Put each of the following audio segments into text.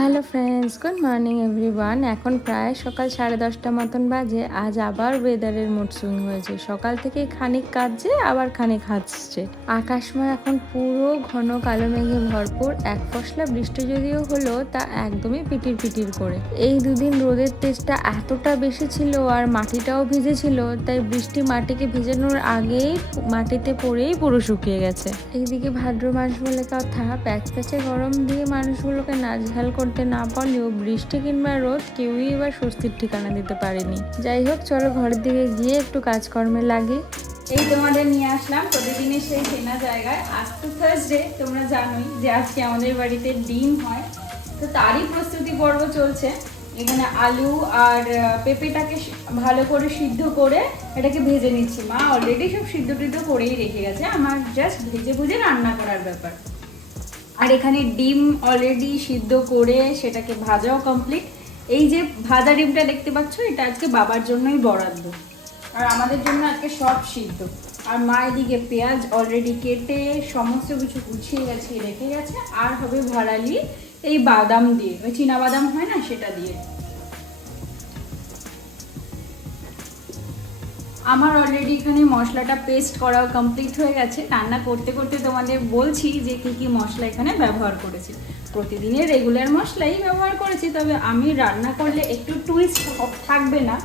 Hello friends, good morning everyone. এখন প্রায় সকাল সাড়ে দশটা মতন বাজে। আজ আবার ওয়েদারের মুড সুইং হয়েছে। সকাল থেকে খানিক কাটছে আবার খানিক হাসছে। আকাশময় এখন পুরো ঘন কালো মেঘে ভরপুর। এক ফসলা বৃষ্টি যদিও হলো, তা একদমই পিটির পিটির করে। এই দুদিন রোদের তেজটা এতটা বেশি ছিল আর মাটিটাও ভিজে ছিল, তাই বৃষ্টি মাটিকে ভেজানোর আগেই মাটিতে পড়েই পুরো শুকিয়ে গেছে। এইদিকে ভাদ্র মাস বলে কথা প্যাচ প্যাচে গরম দিয়ে মানুষগুলোকে নাজেহাল করতে না পারলেও বৃষ্টি কিংবা রোদ কেউই এবার স্বস্তির ঠিকানা দিতে পারেনি। যাই হোক, চলো ঘরের দিকে গিয়ে একটু কাজকর্মে লাগে। এই তোমাদের নিয়ে আসলাম প্রতিদিনের সেই চেনা জায়গায়। আজ তো থার্সডে তোমরা জানোই যে আজকে আমাদের বাড়িতে ডিম হয়। তো তারই প্রস্তুতি পর্ব চলছে। এখানে আলু আর পেঁপেটাকে ভালো করে সিদ্ধ করে এটাকে ভেজে নিচ্ছি। মা অলরেডি সব সিদ্ধ টিদ্ধ করেই রেখে গেছে। আমার জাস্ট ভেজে ভুজে রান্না করার ব্যাপার। আর এখানে ডিম অলরেডি সিদ্ধ করে সেটাকে ভাজাও কমপ্লিট এই যে ভাজা ডিমটা দেখতে পাচ্ছ, এটা আজকে বাবার জন্যই বরাদ্দ। আর আমাদের জন্য আজকে সব সিদ্ধ। আর মা এদিকে পেঁয়াজ অলরেডি কেটে সমস্ত কিছু গুছিয়ে গেছে, রেখে গেছে। আর হবে ভাড়ালি এই বাদাম দিয়ে। ওই চীনা বাদাম হয় না, সেটা দিয়ে। আমার অলরেডি এখানে মশলাটা পেস্ট করা কমপ্লিট হয়ে গেছে। রান্না করতে করতে তোমাদের বলছি যে কী কী মশলা এখানে ব্যবহার করেছি। প্রতিদিনের রেগুলার মশলাই ব্যবহার করেছি, তবে আমি রান্না করলে একটু টুইস্ট থাকবে না,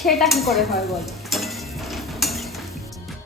সেটা কি করে হয় বলো?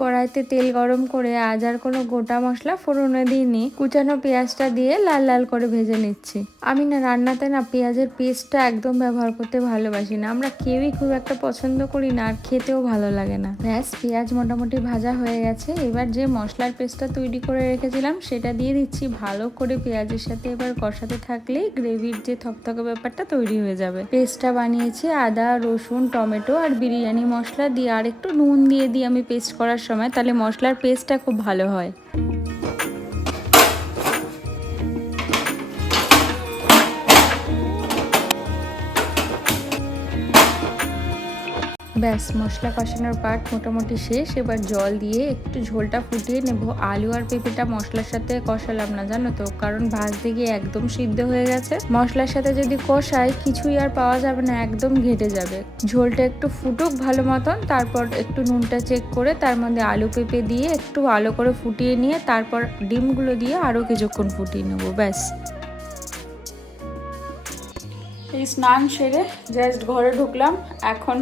কড়াইতে তেল গরম করে আজ আর কোনো গোটা মশলা ফোড়নে দিইনি। কুচানো পেঁয়াজটা দিয়ে লাল লাল করে ভেজে নিচ্ছি। আমি না রান্নাতে না পেঁয়াজের পেস্টটা একদম ব্যবহার করতে ভালোবাসি না। আমরা কেউই খুব একটা পছন্দ করি না আর খেতেও ভালো লাগে না। ব্যাস, পেঁয়াজ মোটামুটি ভাজা হয়ে গেছে। এবার যে মশলার পেস্টটা তৈরি করে রেখেছিলাম সেটা দিয়ে দিচ্ছি ভালো করে পেঁয়াজের সাথে এবার কষাতে থাকলেই গ্রেভির যে থকথকে ব্যাপারটা তৈরি হয়ে যাবে। পেস্টটা বানিয়েছি আদা, রসুন, টমেটো আর বিরিয়ানি মশলা দিয়ে আর একটু নুন দিয়ে দিই আমি পেস্ট করার সময় তাহলে মশলার পেস্টটা খুব ভালো হয়। ব্যাস, মশলা কষানোর পার্ট মোটামুটি শেষ। এবার জল দিয়ে একটু ঝোলটা ফুটিয়ে নেব। আলু আর পেঁপেটা মশলার সাথে কষালাম না, জানো তো, কারণ ভাজতে গিয়ে একদম সিদ্ধ হয়ে গেছে। মশলার সাথে যদি কষাই, কিছুই আর পাওয়া যাবে না, একদম ঘেটে যাবে। ঝোলটা একটু ফুটুক ভালো মতন, তারপর একটু নুনটা চেক করে তার মধ্যে আলু পেঁপে দিয়ে একটু ভালো করে ফুটিয়ে নিয়ে তারপর ডিমগুলো দিয়ে আরও কিছুক্ষণ ফুটিয়ে নেব, ব্যাস। এই স্নান সেরে জাস্ট ঘরে ঢুকলাম। এখন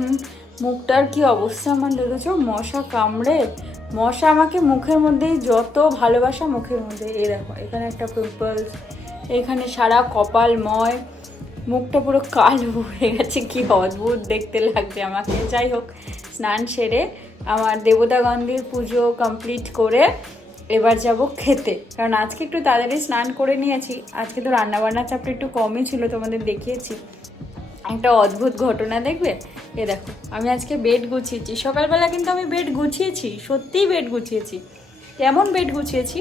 মুখটার কি অবস্থা, আমার দেখেছ মশা কামড়ে, মশা আমাকে মুখের মধ্যেই, যত ভালোবাসা মুখের মধ্যে। এ দেখো, এখানে একটা পিম্পলস এখানে সারা কপালময় মুখটা পুরো কালো হয়ে গেছে। কি অদ্ভুত দেখতে লাগছে আমাকে। যাই হোক, স্নান সেরে আমার দেবতা দেবতাগন্ধের পুজো কমপ্লিট করে এবার যাব খেতে। কারণ আজকে একটু তাড়াতাড়ি স্নান করে নিয়েছি। আজকে তো রান্নাবান্নার চাপটা একটু কমই ছিল, তোমাদের দেখিয়েছি। একটা অদ্ভুত ঘটনা দেখবে? এ দেখো, আমি আজকে বেড গুছিয়েছি। সকালবেলা কিন্তু আমি বেড গুছিয়েছি, সত্যিই বেড গুছিয়েছি। কেমন বেড গুছিয়েছি?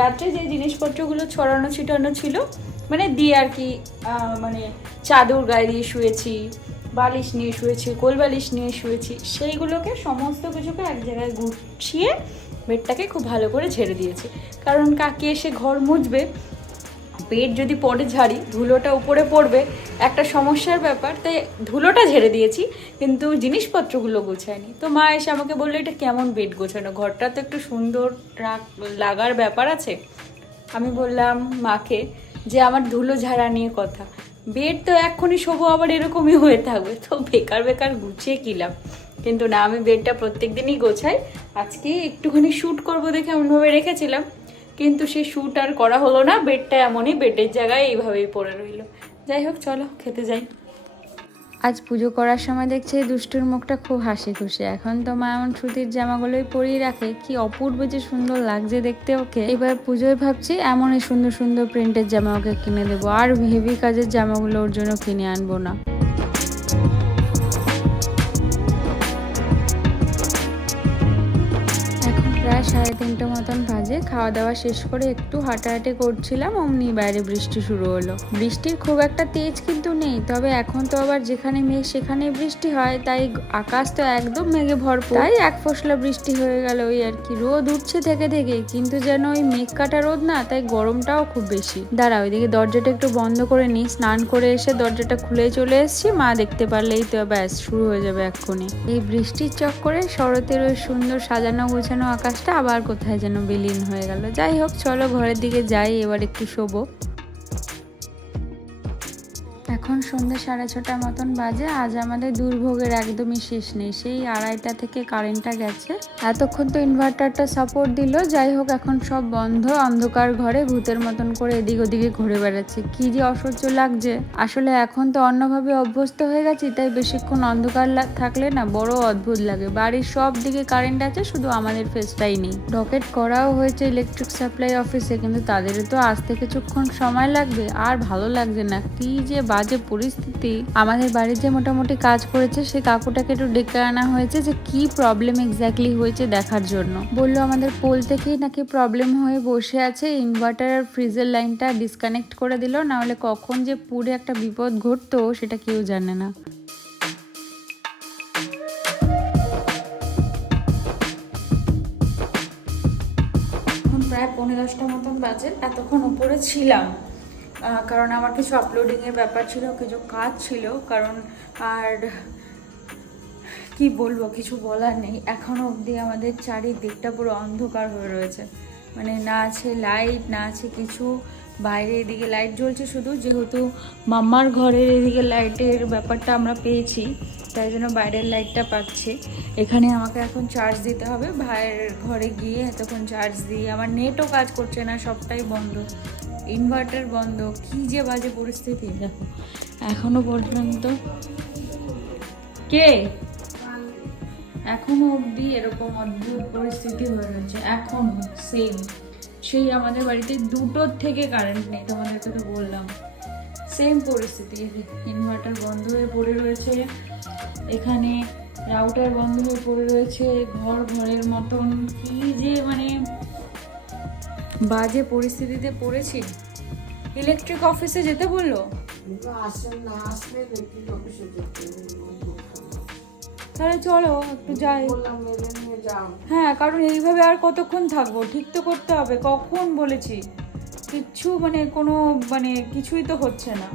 রাত্রে যে জিনিসপত্রগুলো ছড়ানো ছিটানো ছিল মানে দিয়ে আর কি মানে চাদর গায়ে দিয়ে শুয়েছি, বালিশ নিয়ে শুয়েছি, কোল বালিশ নিয়ে শুয়েছি, সেইগুলোকে সমস্ত কিছুকে এক জায়গায় গুছিয়ে বেডটাকে খুব ভালো করে ঝেড়ে দিয়েছি। কারণ কাকি এসে ঘর মুছবে বেড যদি পরে ঝাড়ি, ধুলোটা উপরে পড়বে, একটা সমস্যার ব্যাপার, তাই ধুলোটা ঝেড়ে দিয়েছি, কিন্তু জিনিসপত্রগুলো গোছায়নি। তো মা এসে আমাকে বলল, এটা কেমন বেড গোছানো? ঘরটা তো একটু সুন্দর লাগার ব্যাপার আছে। আমি বললাম, মাকে, যে আমার ধুলো ঝাড়া নিয়ে কথা। বেড তো এক্ষুনি শোবো, আবার এরকমই হয়ে থাকবে। তো বেকার বেকার গুছিয়ে কিলাম। কিন্তু না, আমি বেডটা প্রত্যেক দিনই গোছাই। আজকে একটুখানি শ্যুট করব দেখে এমনভাবে রেখেছিলাম। কিন্তু সেই শ্যুট আর করা হলো না বেডটা এমনই বেডের জায়গায় এইভাবেই পড়ে রইল। যাই হোক, চলো, খেতে যাই। আজ পুজো করার সময় দেখছি দুষ্টুর মুখটা খুব হাসি খুশি এখন তো মা এমন সুতির জামাগুলোই পরিয়ে রাখে, কি অপূর্ব যে সুন্দর লাগছে দেখতে ওকে। এবার পুজোয় ভাবছি এমনই সুন্দর সুন্দর প্রিন্টের জামা ওকে কিনে দেবো, আর হেভি কাজের জামাগুলো ওর জন্য কিনে আনব না। সাড়ে তিনটে মতন বাজে। খাওয়া দাওয়া শেষ করে একটু হাঁটাহাঁটি করছিলাম, অমনি বাইরে বৃষ্টি শুরু হলো। বৃষ্টির খুব একটা তেজ কিন্তু নেই, তবে এখন তো আবার যেখানে মেঘ সেখানে বৃষ্টি হয়, তাই আকাশ তো একদম মেঘে ভরপুর। তাই এক ফসলা বৃষ্টি হয়ে গেল ওই আর কি। রোদ উঠছে থেকে থেকে, কিন্তু যেন ওই মেঘ কাটা রোদ না, তাই গরমটাও খুব বেশি। দাঁড়া, ওইদিকে দরজাটা একটু বন্ধ করে নিই স্নান করে এসে দরজাটা খুলে চলে এসেছি। মা দেখতে পারলেই তো ব্যাস, শুরু হয়ে যাবে এক্ষুনি। এই বৃষ্টির চক্করে শরতের ওই সুন্দর সাজানো গোছানো আকাশটা আবার কোথায় যেন বিলীন হয়ে গেল। যাই হোক, চলো ঘরের দিকে যাই, এবার একটু শোবো। এখন সন্ধ্যে সাড়ে ছটার মতন বাজে, আজ আমাদের দুর্ভোগের একদমই শেষ নেই। সেই আড়াইটা থেকে কারেন্টটা গেছে। এতক্ষণ তো ইনভার্টারটা সাপোর্ট দিল, যাই হোক এখন সব বন্ধ, অন্ধকার ঘরে ভূতের মতন করে এদিক ওদিকে ঘুরে বেড়াচ্ছে। কি যে অসহ্য লাগছে। আসলে এখন তো অন্যভাবে অভ্যস্ত হয়ে গেছি, তাই বেশিক্ষণ অন্ধকার থাকলে না বড় অদ্ভুত লাগে। বাড়ির সব দিকে কারেন্ট আছে, শুধু আমাদের ফেসটাই নেই। ডকেট করাও হয়েছে ইলেকট্রিক সাপ্লাই অফিসে কিন্তু তাদেরও তো আসতে কিছুক্ষণ সময় লাগবে, আর ভালো লাগছে না। কি যে বাজে পরিস্থিতি, আমাদের বাড়ির যে মোটামুটি কাজ করেছে সে কাকুটাকে একটু ডেকে আনা হয়েছে যে কি প্রবলেম এক্স্যাক্টলি হয়েছে দেখার জন্য। বলল, আমাদের পোল থেকেই নাকি প্রবলেম হয়ে বসে আছে ইনভার্টার আর ফ্রিজের লাইনটা ডিসকানেক্ট করে দিল, না হলে কখন যে পুরে একটা বিপদ ঘটতো, সেটা কেউ জানে না। প্রায় পনেরো দশটা মতন বাজে, এতক্ষণ উপরে ছিলাম। কারণ আমার কিছু আপলোডিংয়ের ব্যাপার ছিল, কিছু কাজ ছিল, কারণ আর কি বলব, কিছু বলার নেই। এখনও অবধি আমাদের চারিদিকটা পুরো অন্ধকার হয়ে রয়েছে। মানে না আছে লাইট না আছে কিছু। বাইরে এদিকে লাইট জ্বলছে শুধু, যেহেতু মাম্মার ঘরের এদিকে লাইটের ব্যাপারটা আমরা পেয়েছি। তাই জন্য বাইরের লাইটটা পাচ্ছি। এখানে আমাকে এখন চার্জ দিতে হবে। ভাইয়ের ঘরে গিয়ে তখন চার্জ দিই আমার নেটও কাজ করছে না, সবটাই বন্ধ। ইনভার্টার বন্ধ। কি যে বাজে পরিস্থিতি, দেখো। এখনও পর্যন্ত কে? এখনও অবধি এরকম অদ্ভুত পরিস্থিতি হয়ে রয়েছে। এখন সেম সেই আমাদের বাড়িতে দুটোর থেকে কারেন্ট নেই, তোমাদেরকে তো বললাম। সেম পরিস্থিতি। ইনভার্টার বন্ধ হয়ে পড়ে রয়েছে। এখানে রাউটার বন্ধ হয়ে পড়ে রয়েছে ঘর ঘরের মতন। কি যে মানে বাজে পরিস্থিতিতে পড়েছি। ইলেকট্রিক অফিসে যেতে বলল? তাহলে চলো একটু যাই। হ্যাঁ কারণ এইভাবে আর কতক্ষণ থাকব? ঠিক তো করতে হবে কখন বলেছি? কিচ্ছু মানে কোনো মানে কিছুই তো হচ্ছে না।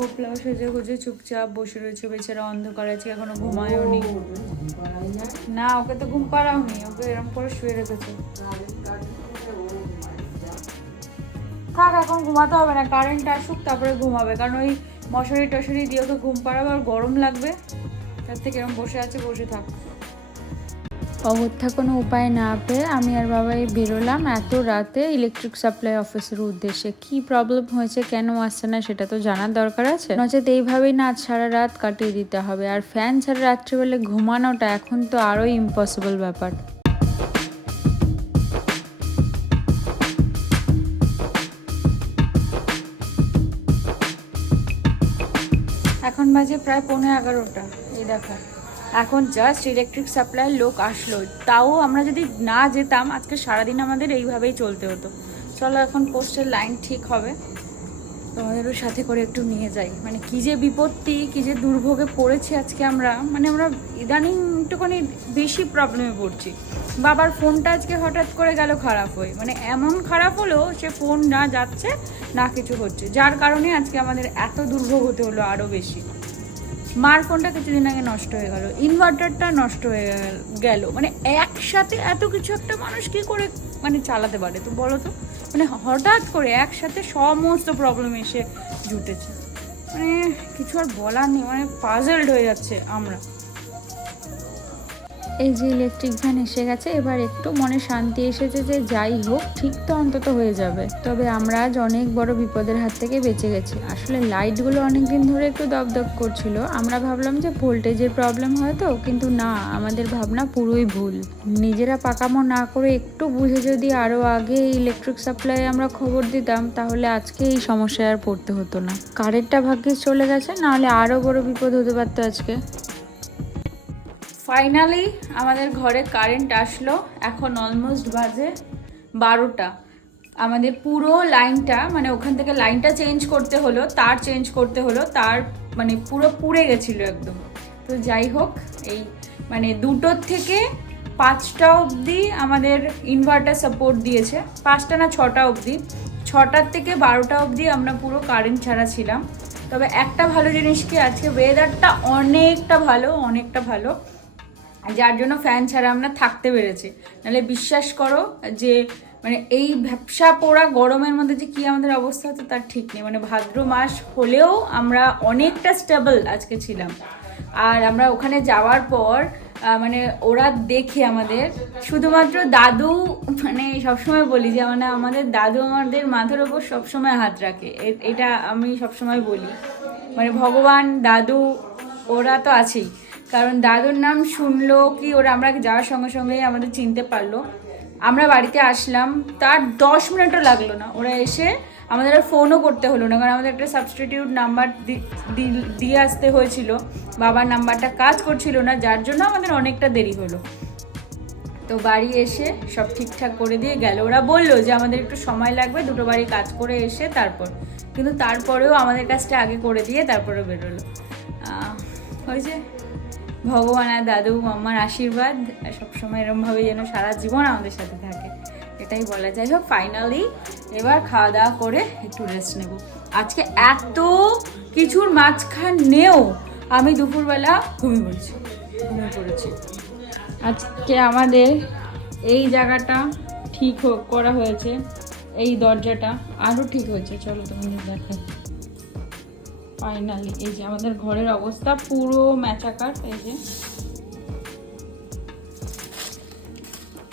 গোপলাও সেজে গুজে চুপচাপ বসে রয়েছে, বেচারা অন্ধকার আছে, এখনও ঘুমায়ও নি। না, ওকে তো ঘুম পাড়াও নি ওকে এরকম করে শুয়ে রেখেছে। থাক, এখন ঘুমাতে হবে না কারেন্ট আসুক, তারপরে ঘুমাবে, কারণ ওই মশারি টশারি দিয়ে ওকে ঘুম পাড়াবে, আর গরম লাগবে। তার থেকে এরকম বসে আছে, বসে থাক। অবস্থা কোনো উপায় না পেয়ে আমি আর বাবাই বেরোলাম এত রাতে ইলেকট্রিক সাপ্লাই অফিসের উদ্দেশ্যে। কি প্রবলেম হয়েছে, কেন আসছে না সেটা তো জানার দরকার আছে। নচেত এইভাবেই না সারা রাত কাটিয়ে দিতে হবে। আর ফ্যান ছাড়া রাত্রিবেলা ঘুমানোটা এখন তো আরোই ইম্পসিবল ব্যাপার। এখন বাজে প্রায় পৌনে এগারোটা। এই দেখো। এখন জাস্ট ইলেকট্রিক সাপ্লাই লোক আসলো। তাও আমরা যদি না যেতাম, আজকে সারাদিন আমাদের এইভাবেই চলতে হতো। চলো এখন পোস্টের লাইন ঠিক হবে। তোমাদেরও সাথে করে একটু নিয়ে যাই। মানে কি যে বিপত্তি, কি যে দুর্ভোগে পড়েছি আজকে আমরা। মানে আমরা ইদানিং একটুখানি বেশি প্রবলেমে পড়ছি। বাবার ফোনটা আজকে হঠাৎ করে গেল খারাপ হয়ে। মানে এমন খারাপ হলো সে ফোন না যাচ্ছে, না কিছু হচ্ছে। যার কারণে আজকে আমাদের এত দুর্ভোগ হতে হলো আরও বেশি। মার ফোনটা কিছুদিন আগে নষ্ট হয়ে গেল ইনভার্টারটা নষ্ট হয়ে গেল মানে একসাথে এত কিছু একটা মানুষ কি করে মানে চালাতে পারে? তো বলো তো মানে হঠাৎ করে একসাথে সমস্ত প্রবলেম এসে জুটেছে। মানে কিছু আর বলার নেই মানে পাজেল্ড হয়ে যাচ্ছে আমরা। এই যে ইলেকট্রিক ভ্যান এসে গেছে, এবার একটু মনে শান্তি এসেছে যে যাই হোক, ঠিক তো অন্তত হয়ে যাবে। তবে আমরা আজ অনেক বড় বিপদের হাত থেকে বেঁচে গেছি। আসলে লাইটগুলো অনেকদিন ধরে একটু দপদপ করছিল। আমরা ভাবলাম যে ভোল্টেজের প্রবলেম হয়তো কিন্তু না, আমাদের ভাবনা পুরোই ভুল। নিজেরা পাকামো না করে একটু বুঝে যদি আরও আগে ইলেকট্রিক সাপ্লাই আমরা খবর দিতাম, তাহলে আজকে এই সমস্যায় আর পড়তে হতো না। কারেন্টটা ভাগ্যিস চলে গেছে, নাহলে আরও বড় বিপদ হতে পারতো আজকে। ফাইনালি আমাদের ঘরে কারেন্ট আসলো। এখন অলমোস্ট বাজে বারোটা। আমাদের পুরো লাইনটা মানে ওখান থেকে লাইনটা চেঞ্জ করতে হলো, তার চেঞ্জ করতে হলো, তার মানে পুরো পুড়ে গেছিল একদম। তো যাই হোক, এই মানে দুটোর থেকে পাঁচটা অবধি আমাদের ইনভার্টার সাপোর্ট দিয়েছে। পাঁচটা না ছটা অবধি। ছটার থেকে বারোটা অবধি আমরা পুরো কারেন্ট ছাড়া ছিলাম। তবে একটা ভালো জিনিস কি, আজকে ওয়েদারটা অনেকটা ভালো অনেকটা ভালো। যার জন্য ফ্যান ছাড়া আমরা থাকতে পেরেছি। নাহলে বিশ্বাস করো যে মানে এই ভ্যাবসা পোড়া গরমের মধ্যে যে কি আমাদের অবস্থা হতো তার ঠিক নেই। মানে ভাদ্র মাস হলেও আমরা অনেকটা স্টেবল আজকে ছিলাম। আর আমরা ওখানে যাওয়ার পর মানে ওরা দেখে আমাদের, শুধুমাত্র দাদু মানে সবসময় বলি যে মানে আমাদের দাদু আমাদের মাথার ওপর সবসময় হাত রাখে। এটা আমি সবসময় বলি। মানে ভগবান, দাদু, ওরা তো আছেই। কারণ দাদুর নাম শুনলো কি ওরা আমরা যাওয়ার সঙ্গে সঙ্গে আমাদের চিনতে পারল। আমরা বাড়িতে আসলাম, তার দশ মিনিটও লাগল না। ওরা এসে আমাদের আর ফোনও করতে হলো না, কারণ আমাদের একটা সাবস্টিটিউট নাম্বার দিয়ে আসতে হয়েছিল। বাবার নাম্বারটা কাজ করছিল না, যার জন্য আমাদের অনেকটা দেরি হলো। তো বাড়ি এসে সব ঠিকঠাক করে দিয়ে গেল। ওরা বলল যে আমাদের একটু সময় লাগবে, দুটো বাড়ি কাজ করে এসে তারপর। কিন্তু তারপরেও আমাদের কাজটা আগে করে দিয়ে তারপরে বেরোলো। ওই যে ভগবান আর দাদু মাম্মার আশীর্বাদ সবসময় এরমভাবে যেন সারা জীবন আমাদের সাথে থাকে। এটাই বলা যায়। হোক ফাইনালি এবার খাওয়া দাওয়া করে একটু রেস্ট নেব। আজকে এত কিছুর মাঝখানেও আমি দুপুরবেলা ঘুমিয়ে পড়েছি। ঘুমিয়ে পড়েছি। আজকে আমাদের এই জায়গাটা ঠিক করা হয়েছে। এই দরজাটা আরও ঠিক হয়েছে। চলো তোমাদের দেখাই। ফাইনালি এই যে আমাদের ঘরের অবস্থা পুরো ম্যাচাকার এই যে।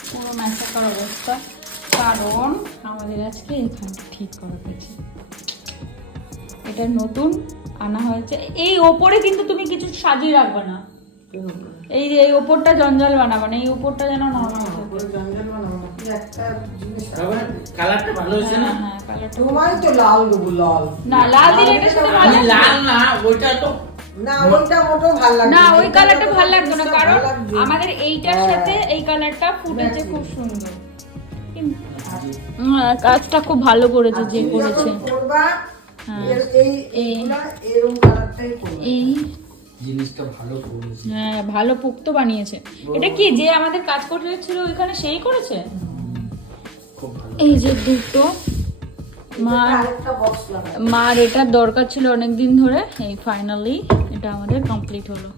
পুরো ম্যাচাকার অবস্থা কারণ আমাদের আজকে এখানটা ঠিক করা হয়েছে। এটা নতুন আনা হয়েছে। এই ওপরে কিন্তু তুমি কিছু সাজিয়ে রাখবে না। এই যে এই ওপরটা জঞ্জাল বানাবে না এই ওপরটা যেন নর্মাল থাকে একটা জিনিস কালারটা ভালো হয়েছে না? হ্যাঁ হ্যাঁ কালারটা তোমারই তো লাল দেবো লাল। না লাল দিলে এটা শুধু ভালো লাল না ওইটা তো না ওইটা মোটেও ভালো লাগবে না। ওই কালারটা ভালো লাগতো না কারণ আমাদের এইটার হ্যাঁ। সাথে এই কালারটা ফুটেছে খুব সুন্দর। হ্যাঁ, কাজটা খুব ভালো করেছে যে করেছে। হ্যাঁ। এই জিনিসটা ভালো করেছে। হ্যাঁ ভালো পোক্ত বানিয়েছে। এটা কি যে আমাদের কাজ করতে ছিল ওইখানে সেই করেছে? এই যে দুটো মার এটার দরকার ছিল অনেক দিন ধরে। এই ফাইনালি এটা আমাদের কমপ্লিট হলো।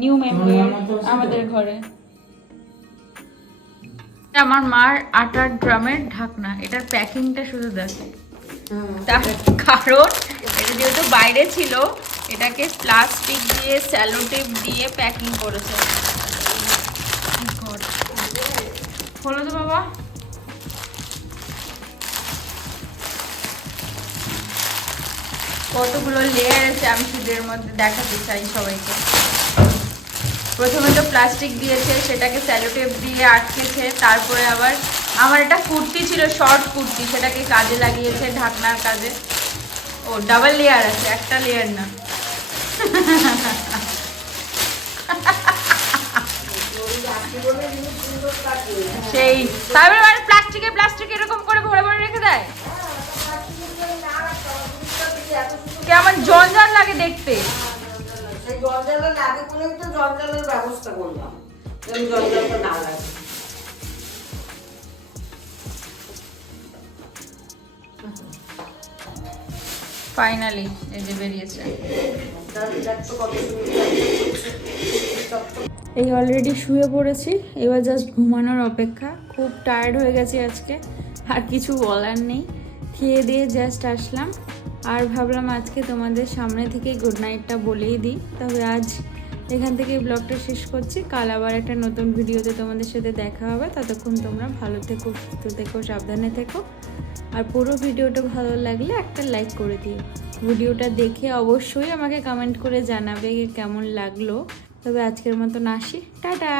New member? আমাদের ঘরে। আমার মার আটার ড্রামের ঢাকনা। এটার প্যাকিংটা শুধু দেখে। তার কারণ এটা যেহেতু বাইরে ছিল এটাকে প্লাস্টিক দিয়ে স্যালোটেপ দিয়ে প্যাকিং করেছে। হলো তো বাবা। কতগুলো লেয়ার আছে আমি শুধু মধ্যে দেখাতে চাই সবাইকে। প্রথমে তো প্লাস্টিক দিয়েছে, সেটাকে স্যালোটেপ দিয়ে আটকেছে, তারপরে আবার আমার একটা কুর্তি ছিল শর্ট কুর্তি, সেটাকে কাজে লাগিয়েছে, ঢাকনার কাজে। ও ডাবল লেয়ার আছে, একটা লেয়ার না। সেই তারপরে মানে প্লাস্টিকে প্লাস্টিক এরকম করে ভরে ভরে রেখে দেয়? কেমন জঞ্জাল লাগে দেখতে। সেই লাগে বলেই তো জঞ্জালের ব্যবস্থা করলাম। জঞ্জালটা না লাগে। ফাইনালি এই যে বেরিয়েছে। এই অলরেডি শুয়ে পড়েছি, এবার জাস্ট ঘুমানোর অপেক্ষা। খুব টায়ার্ড হয়ে গেছি আজকে, আর কিছু বলার নেই। খেয়ে দিয়ে জাস্ট আসলাম। আর ভাবলাম আজকে তোমাদের সামনে থেকে গুড নাইটটা বলেই দিই। তবে আজ এখান থেকে ব্লগটা শেষ করছি। কাল আবার একটা নতুন ভিডিওতে তোমাদের সাথে দেখা হবে। ততক্ষণ তোমরা ভালো থেকো, সুস্থ থেকো, সাবধানে থেকো। আর পুরো ভিডিওটা ভালো লাগলে একটা লাইক করে দিও। ভিডিওটা দেখে অবশ্যই আমাকে কমেন্ট করে জানাবে কেমন লাগল। তবে আজকের মতন আসি। টাটা!